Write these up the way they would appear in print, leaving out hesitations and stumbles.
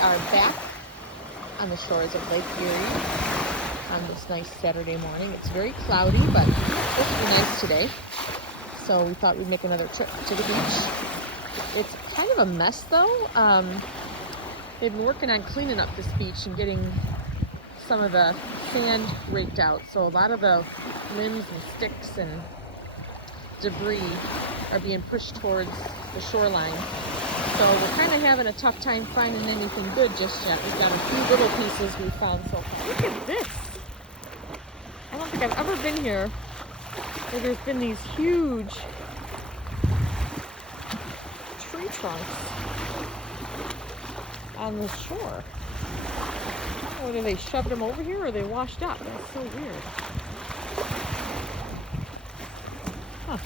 are back on the shores of Lake Erie on this nice Saturday morning. It's very cloudy, but it's supposed to be nice today. So we thought we'd make another trip to the beach. It's kind of a mess though. They've been working on cleaning up this beach and getting some of the sand raked out. So a lot of the limbs and sticks and debris are being pushed towards the shoreline. So we're kind of having a tough time finding anything good just yet. We've got a few little pieces we found so far. Look at this. I don't think I've ever been here where there's been these huge tree trunks on the shore. Whether they shoved them over here or they washed up. That's so weird. Huh.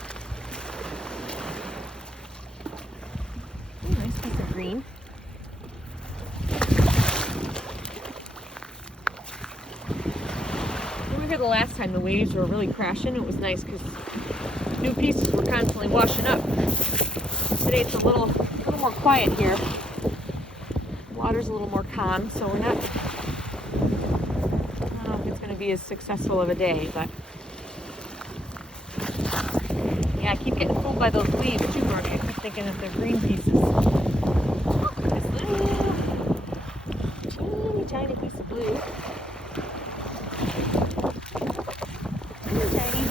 Ooh, nice piece of green. We were here the last time. The waves were really crashing. It was nice because new pieces were constantly washing up. Today it's a little more quiet here. The water's a little more calm, so we're not. I don't know if it's going to be as successful of a day, but yeah, I keep getting fooled by those leaves too, Marty. I keep thinking that they're green pieces. Look, this little teeny tiny piece of blue. Teeny tiny.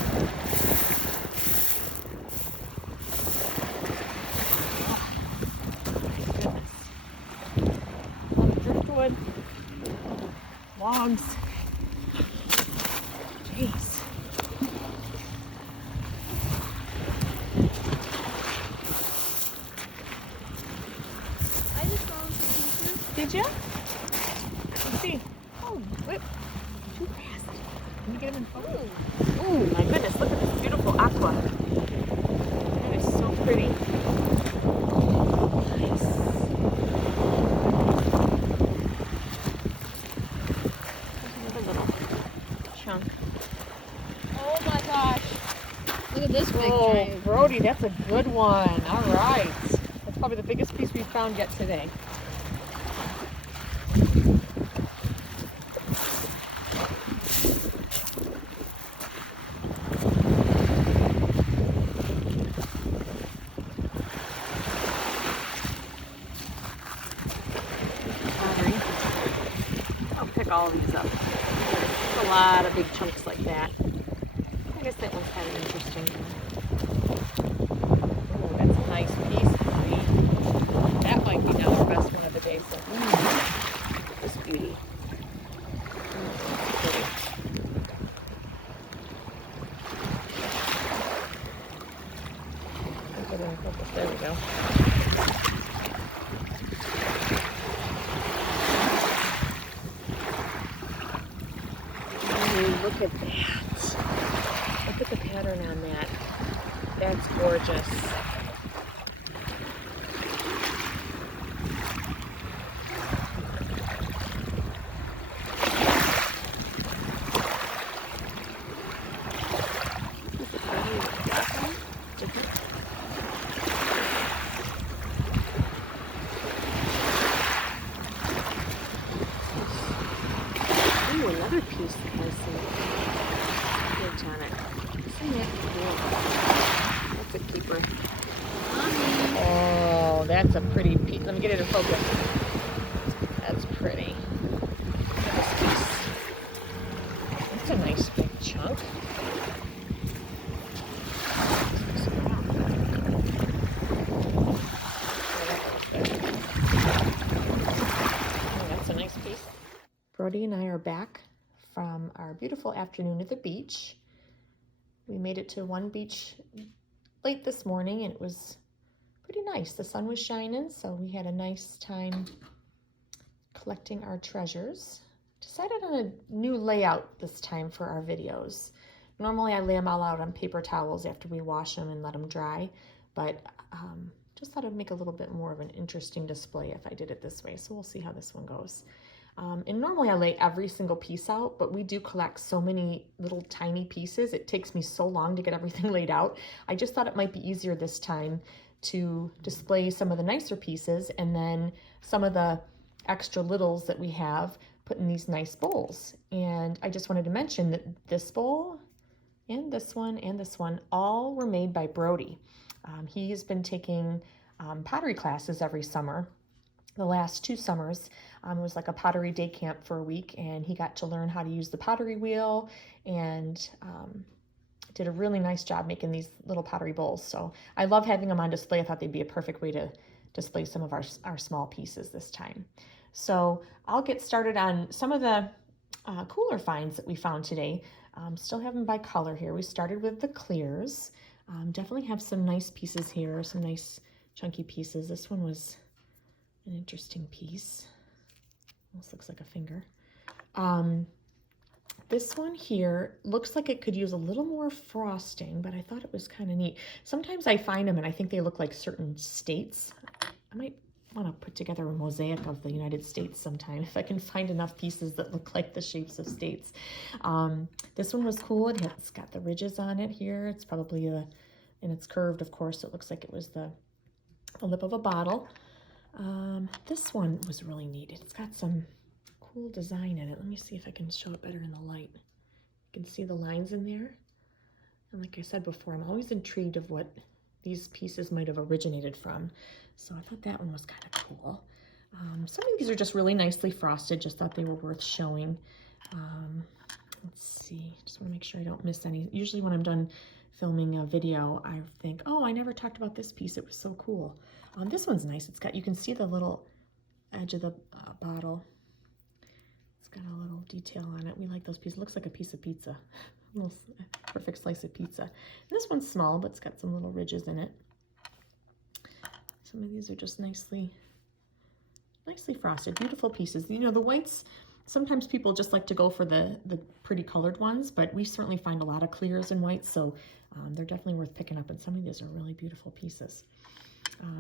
Oh, my goodness. A lot of driftwood. Logs. Jeez. Did you? Let's see. Oh, whip. Too fast. Let me get him in focus. Oh, my goodness. Look at this beautiful aqua. That is so pretty. Nice. There's another little chunk. Oh my gosh. Look at this big Oh, giant. Brody, that's a good one. All right. That's probably the biggest piece we've found yet today. I'll pick all of these up. There's a lot of big chunks like that. I guess that one's kind of interesting. Oh, that's a nice piece. That might be now the best one of the day. So, this beauty. There we go. Look at that. Look at the pattern on that. That's gorgeous. Ooh, another piece that has some print on it. Isn't that cool? That's a keeper. Oh, that's a pretty piece. Let me get it in focus. That's pretty. Look at this piece. That's a nice big chunk. That's a nice piece. Brody and I are back from our beautiful afternoon at the beach. We made it to one beach late this morning and it was pretty nice. The sun was shining, so we had a nice time collecting our treasures. Decided on a new layout this time for our videos. Normally I lay them all out on paper towels after we wash them and let them dry, but just thought I'd make a little bit more of an interesting display if I did it this way. So we'll see how this one goes. And normally I lay every single piece out, but we do collect so many little tiny pieces. It takes me so long to get everything laid out. I just thought it might be easier this time to display some of the nicer pieces and then some of the extra littles that we have put in these nice bowls. And I just wanted to mention that this bowl and this one all were made by Brody. He has been taking pottery classes every summer. The last 2 summers, it was like a pottery day camp for a week, and he got to learn how to use the pottery wheel and did a really nice job making these little pottery bowls. So I love having them on display. I thought they'd be a perfect way to display some of our small pieces this time. So I'll get started on some of the cooler finds that we found today. Still have them by color here. We started with the clears. Definitely have some nice pieces here, some nice chunky pieces. This one was an interesting piece. Almost looks like a finger. This one here looks like it could use a little more frosting, but I thought it was kind of neat. Sometimes I find them and I think they look like certain states. I might want to put together a mosaic of the United States sometime if I can find enough pieces that look like the shapes of states. This one was cool. It's got the ridges on it here. It's probably and it's curved, of course. So it looks like it was the lip of a bottle. This one was really neat. It's got some cool design in it. Let me see if I can show it better in the light. You can see the lines in there. And like I said before, I'm always intrigued of what these pieces might have originated from. So I thought that one was kind of cool. Some of these are just really nicely frosted. Just thought they were worth showing. Let's see. Just want to make sure I don't miss any. Usually when I'm done filming a video, I think, oh, I never talked about this piece. It was so cool. This one's nice. It's got, you can see the little edge of the bottle. It's got a little detail on it. We like those pieces. It looks like a piece of pizza. A little perfect slice of pizza. And this one's small, but it's got some little ridges in it. Some of these are just nicely frosted. Beautiful pieces. You know, the whites, sometimes people just like to go for the pretty colored ones, but we certainly find a lot of clears and whites, so they're definitely worth picking up, and some of these are really beautiful pieces.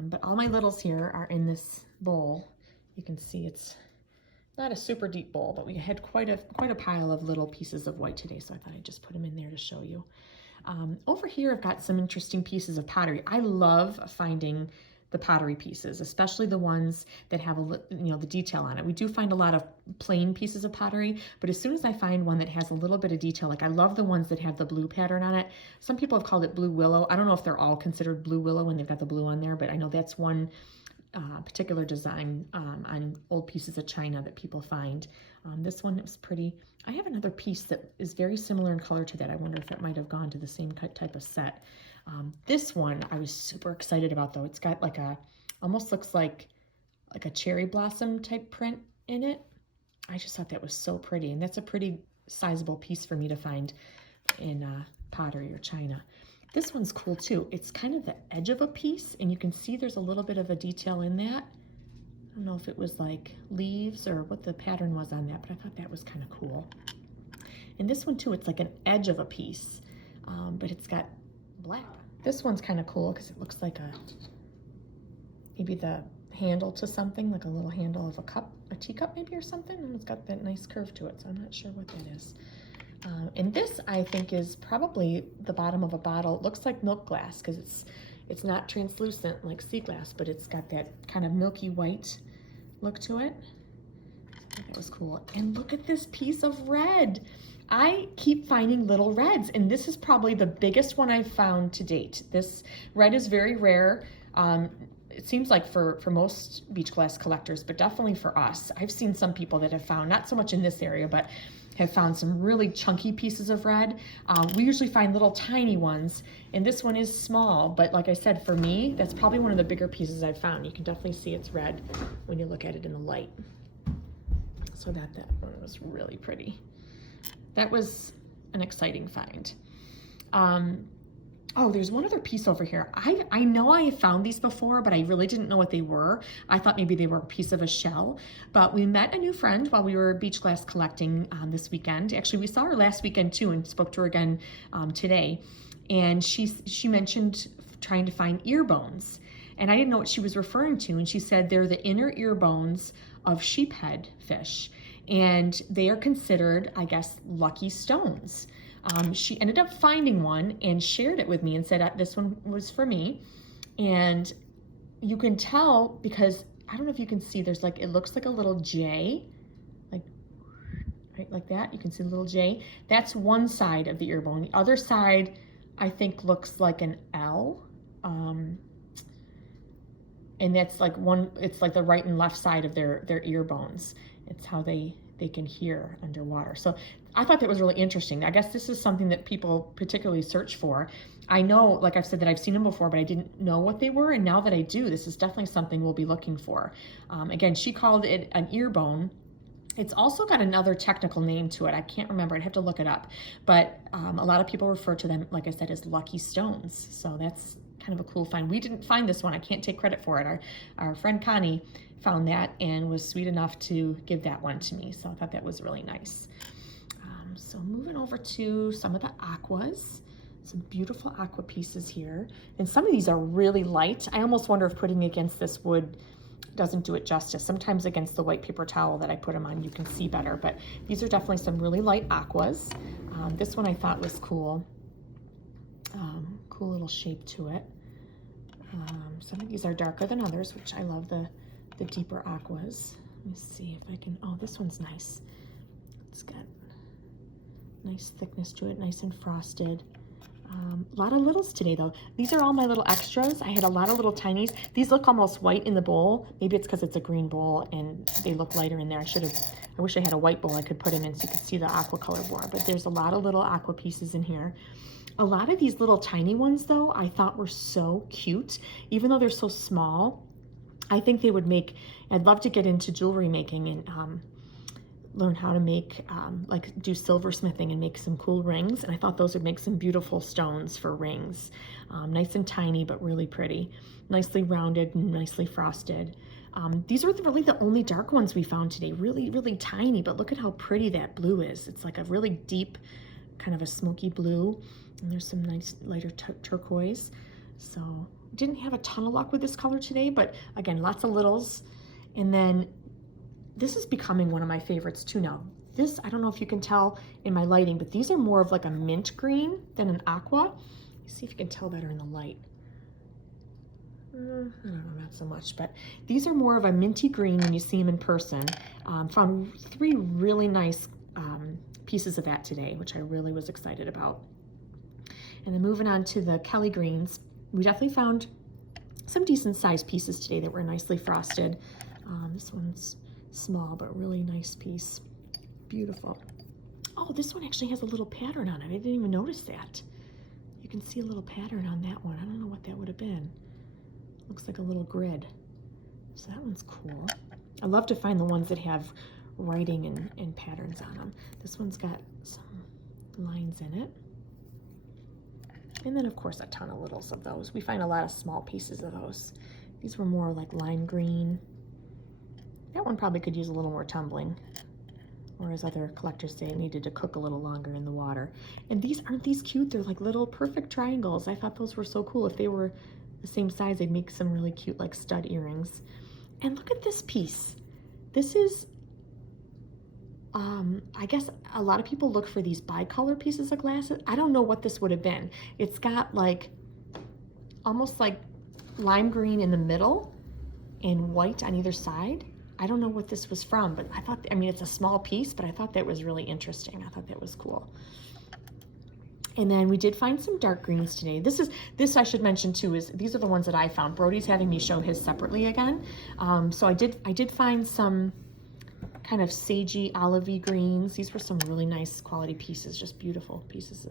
But all my littles here are in this bowl. You can see it's not a super deep bowl, but we had quite a pile of little pieces of white today, so I thought I'd just put them in there to show you. Over here, I've got some interesting pieces of pottery. I love finding the pottery pieces, especially the ones that have the detail on it. We do find a lot of plain pieces of pottery, but as soon as I find one that has a little bit of detail, like I love the ones that have the blue pattern on it. Some people have called it blue willow. I don't know if they're all considered blue willow when they've got the blue on there, but I know that's one particular design on old pieces of china that people find. This one is pretty. I have another piece that is very similar in color to that. I wonder if it might have gone to the same type of set. This one I was super excited about, though. It's got like almost looks like a cherry blossom type print in it. I just thought that was so pretty, and that's a pretty sizable piece for me to find in pottery or china. This one's cool too. It's kind of the edge of a piece, and you can see there's a little bit of a detail in that. I don't know if it was like leaves or what the pattern was on that, but I thought that was kind of cool. And this one too, it's like an edge of a piece, but it's got black. This one's kind of cool because it looks like maybe the handle to something, like a little handle of a teacup maybe or something, and it's got that nice curve to it, so I'm not sure what that is. And this, I think, is probably the bottom of a bottle. It looks like milk glass because it's not translucent like sea glass, but it's got that kind of milky white look to it. I thought that was cool. And look at this piece of red. I keep finding little reds, and this is probably the biggest one I've found to date. This red is very rare. It seems like for most beach glass collectors, but definitely for us. I've seen some people that have found, not so much in this area, but have found some really chunky pieces of red. We usually find little tiny ones, and this one is small, but like I said, for me, that's probably one of the bigger pieces I've found. You can definitely see it's red when you look at it in the light. So that one was really pretty. That was an exciting find. Oh, there's one other piece over here. I know I have found these before, but I really didn't know what they were. I thought maybe they were a piece of a shell, but we met a new friend while we were beach glass collecting this weekend. Actually, we saw her last weekend too and spoke to her again today. And she mentioned trying to find ear bones. And I didn't know what she was referring to. And she said they're the inner ear bones of sheephead fish. And they are considered, I guess, lucky stones. She ended up finding one and shared it with me and said this one was for me. And you can tell because I don't know if you can see, there's like, it looks like a little J, like, right, like that. You can see the little J. That's one side of the ear bone. The other side, I think, looks like an L. And that's like one, it's like the right and left side of their ear bones. It's how they can hear underwater. So I thought that was really interesting. I guess this is something that people particularly search for. I know, like I've said, that I've seen them before, but I didn't know what they were. And now that I do, this is definitely something we'll be looking for. Again, she called it an ear bone. It's also got another technical name to it. I can't remember. I'd have to look it up. But a lot of people refer to them, like I said, as lucky stones. So that's kind of a cool find. We didn't find this one. I can't take credit for it. Our friend Connie found that and was sweet enough to give that one to me. So I thought that was really nice. So moving over to some of the aquas. Some beautiful aqua pieces here. And some of these are really light. I almost wonder if putting against this wood doesn't do it justice. Sometimes against the white paper towel that I put them on, you can see better, but these are definitely some really light aquas. This one I thought was cool. Cool little shape to it. Some of these are darker than others, which I love the deeper aquas. Let me see if I can, oh, this one's nice. It's got nice thickness to it, nice and frosted. A lot of littles today though. These are all my little extras. I had a lot of little tinies. These look almost white in the bowl. Maybe it's because it's a green bowl and they look lighter in there. I wish I had a white bowl I could put them in so you could see the aqua color more, but there's a lot of little aqua pieces in here. A lot of these little tiny ones though, I thought were so cute. Even though they're so small, I think they would make, I'd love to get into jewelry making and learn how to make, like do silversmithing and make some cool rings. And I thought those would make some beautiful stones for rings. Nice and tiny, but really pretty. Nicely rounded and nicely frosted. These are really the only dark ones we found today. Really, really tiny, but look at how pretty that blue is. It's like a really deep, kind of a smoky blue. And there's some nice lighter turquoise. So didn't have a ton of luck with this color today, but again, lots of littles. And then this is becoming one of my favorites too now. This, I don't know if you can tell in my lighting, but these are more of like a mint green than an aqua. Let's see if you can tell better in the light. I don't know, not so much, but these are more of a minty green when you see them in person. Found 3 really nice pieces of that today, which I really was excited about. And then moving on to the Kelly greens, we definitely found some decent sized pieces today that were nicely frosted. This one's small, but really nice piece. Beautiful. Oh, this one actually has a little pattern on it. I didn't even notice that. You can see a little pattern on that one. I don't know what that would have been. Looks like a little grid. So that one's cool. I love to find the ones that have writing and patterns on them. This one's got some lines in it. And then of course a ton of littles of those. We find a lot of small pieces of those. These were more like lime green. That one probably could use a little more tumbling. Or as other collectors say, it needed to cook a little longer in the water. And these, aren't these cute? They're like little perfect triangles. I thought those were so cool. If they were the same size, they'd make some really cute like stud earrings. And look at this piece. This is, I guess a lot of people look for these bicolor pieces of glasses. I don't know what this would have been. It's got like, almost like lime green in the middle and white on either side. I don't know what this was from, but I thought, I mean, it's a small piece, but I thought that was really interesting. I thought that was cool. And then we did find some dark greens today. This I should mention too, is these are the ones that I found. Brody's having me show his separately again. So I did find some kind of sagey olivey greens. These were some really nice quality pieces, just beautiful pieces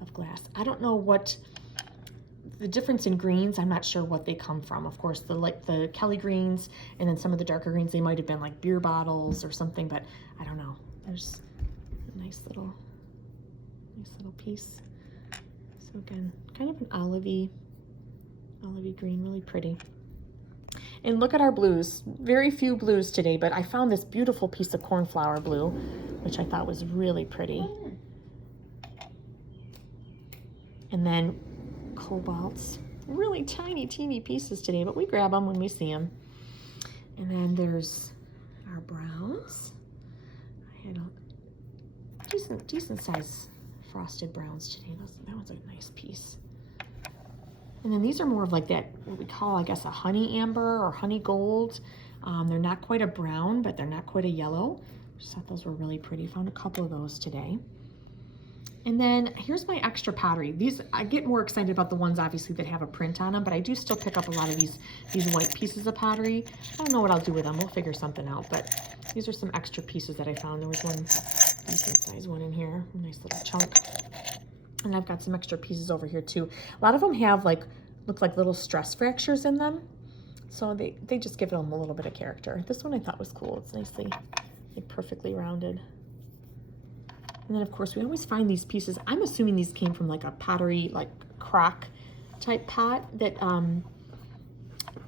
of glass. I don't know what the difference in greens, I'm not sure what they come from. Of course, the Kelly greens and then some of the darker greens, they might have been like beer bottles or something, but I don't know. There's a nice little piece. So again, kind of an olivey green, really pretty. And look at our blues. Very few blues today, but I found this beautiful piece of cornflower blue, which I thought was really pretty. And then cobalts, really tiny, teeny pieces today, but we grab them when we see them. And then there's our browns. I had a decent size frosted browns today. That was a nice piece. And then these are more of like that, what we call, I guess, a honey amber or honey gold. They're not quite a brown, but they're not quite a yellow. Just thought those were really pretty. Found a couple of those today. And then here's my extra pottery. These, I get more excited about the ones obviously that have a print on them, but I do still pick up a lot of these white pieces of pottery. I don't know what I'll do with them. We'll figure something out, but these are some extra pieces that I found. There was one decent size one in here, a nice little chunk. And I've got some extra pieces over here too. A lot of them have look like little stress fractures in them. So they just give them a little bit of character. This one I thought was cool. It's nicely, like perfectly rounded. And then of course we always find these pieces. I'm assuming these came from like a pottery, like crock type pot that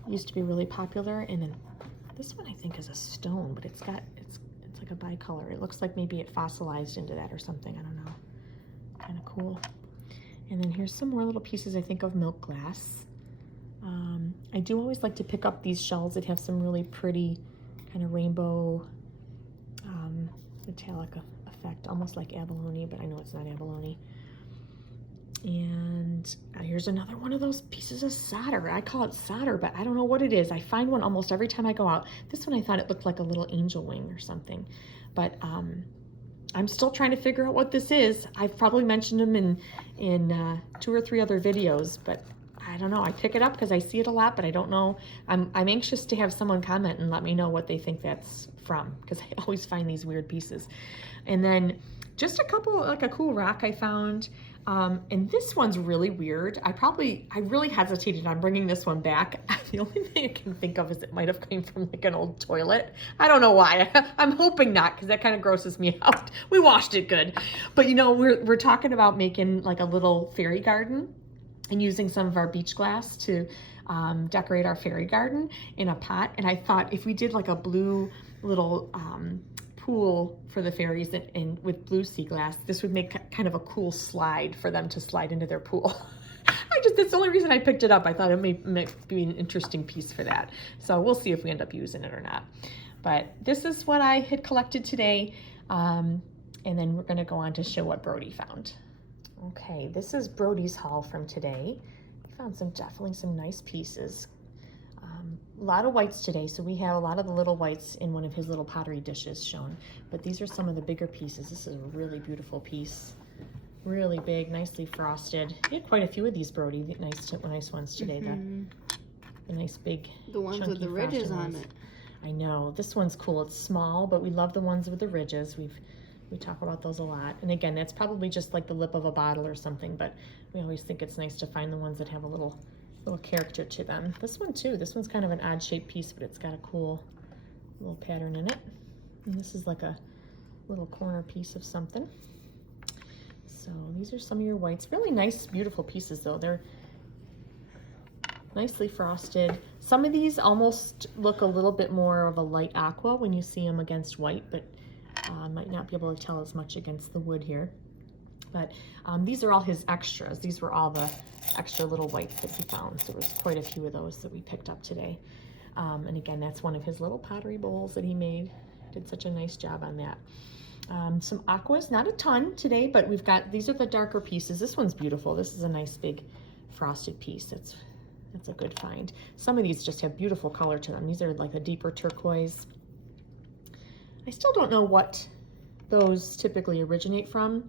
used to be really popular. And then this one I think is a stone, but it's like a bicolor. It looks like maybe it fossilized into that or something. I don't know. Kind of cool. And then here's some more little pieces I think of milk glass. I do always like to pick up these shells that have some really pretty kind of rainbow metallic effect, almost like abalone, but I know it's not abalone. And here's another one of those pieces of solder. I call it solder, but I don't know what it is. I find one almost every time I go out. This one I thought it looked like a little angel wing or something, but I'm still trying to figure out what this is. I've probably mentioned them in 2 or 3 other videos, but I don't know. I pick it up because I see it a lot, but I don't know. I'm anxious to have someone comment and let me know what they think that's from, because I always find these weird pieces. And then just a couple, like a cool rock I found. And this one's really weird. I really hesitated on bringing this one back. The only thing I can think of is it might have come from like an old toilet. I don't know why. I'm hoping not, because that kind of grosses me out. We washed it good. But you know, we're talking about making like a little fairy garden and using some of our beach glass to decorate our fairy garden in a pot. And I thought if we did like a blue little pool for the fairies and with blue sea glass, this would make kind of a cool slide for them to slide into their pool. That's the only reason I picked it up. I thought it may be an interesting piece for that. So we'll see if we end up using it or not. But this is what I had collected today. And then we're gonna go on to show what Brody found. Okay, this is Brody's haul from today. He found definitely some nice pieces. A lot of whites today, so we have a lot of the little whites in one of his little pottery dishes shown. But these are some of the bigger pieces. This is a really beautiful piece. Really big, nicely frosted. You had quite a few of these, Brody. Nice ones today. The nice big, the ones with the ridges on it. I know. This one's cool. It's small, but we love the ones with the ridges. We talk about those a lot. And again, that's probably just like the lip of a bottle or something, but we always think it's nice to find the ones that have a little character to them. This one too. This one's kind of an odd shaped piece, but it's got a cool little pattern in it. And this is like a little corner piece of something. So these are some of your whites. Really nice, beautiful pieces though. They're nicely frosted. Some of these almost look a little bit more of a light aqua when you see them against white, but might not be able to tell as much against the wood here. But these are all his extras. These were all the extra little whites that he found. So there was quite a few of those that we picked up today. And again, that's one of his little pottery bowls that he made. Did such a nice job on that. Some aquas, not a ton today, but we've got, these are the darker pieces. This one's beautiful. This is a nice big frosted piece. That's a good find. Some of these just have beautiful color to them. These are like a deeper turquoise. I still don't know what those typically originate from.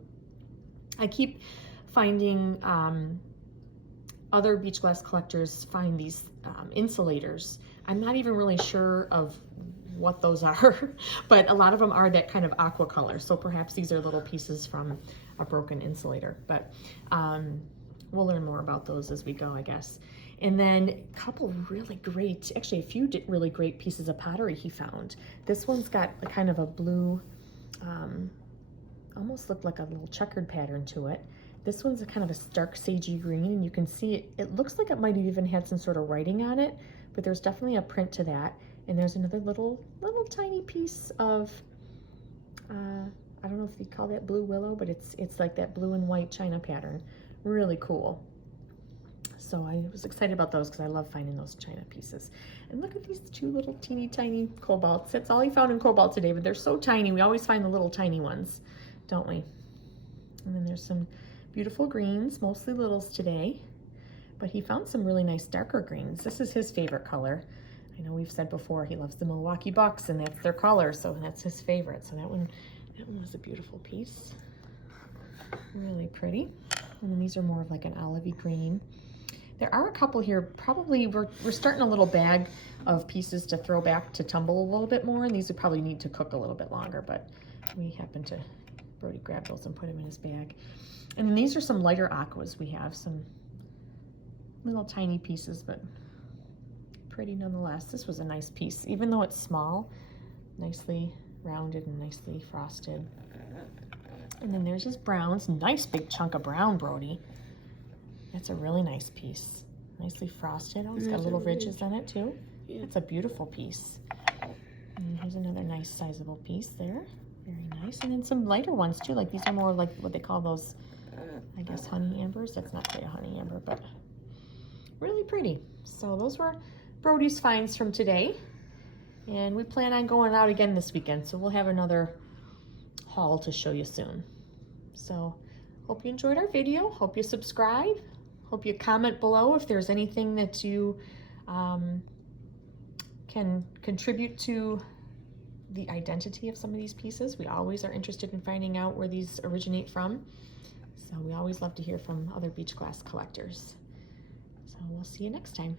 I keep finding other beach glass collectors find these insulators. I'm not even really sure of what those are, but a lot of them are that kind of aqua color. So perhaps these are little pieces from a broken insulator, but we'll learn more about those as we go, I guess. And then a couple really great, actually a few really great pieces of pottery he found. This one's got a kind of a blue, almost looked like a little checkered pattern to it. This one's a kind of a dark sagey green, and you can see it looks like it might have even had some sort of writing on it, but there's definitely a print to that. And there's another little tiny piece of, I don't know if you call that blue willow, but it's like that blue and white china pattern. Really cool. So I was excited about those because I love finding those china pieces. And look at these 2 little teeny tiny cobalts. That's all he found in cobalt today, but they're so tiny. We always find the little tiny ones, don't we? And then there's some beautiful greens, mostly littles today, but he found some really nice darker greens. This is his favorite color. I know we've said before he loves the Milwaukee Bucks, and that's their color, so that's his favorite. So that one was a beautiful piece. Really pretty. And then these are more of like an olivey green. There are a couple here, probably we're starting a little bag of pieces to throw back to tumble a little bit more, and these would probably need to cook a little bit longer, but we happen to, Brody grabbed those and put them in his bag. And then these are some lighter aquas we have, some little tiny pieces, but pretty nonetheless. This was a nice piece, even though it's small, nicely rounded and nicely frosted. And then there's his browns, nice big chunk of brown, Brody. That's a really nice piece. Nicely frosted. Oh, it's got little ridges on it too. Yeah. It's a beautiful piece. And here's another nice sizable piece there. Very nice. And then some lighter ones too. Like these are more like what they call those, I guess, honey ambers. That's not quite a honey amber, but really pretty. So those were Brody's finds from today. And we plan on going out again this weekend. So we'll have another haul to show you soon. So hope you enjoyed our video. Hope you subscribe. Hope you comment below if there's anything that you can contribute to the identity of some of these pieces. We always are interested in finding out where these originate from. So we always love to hear from other beach glass collectors. So we'll see you next time.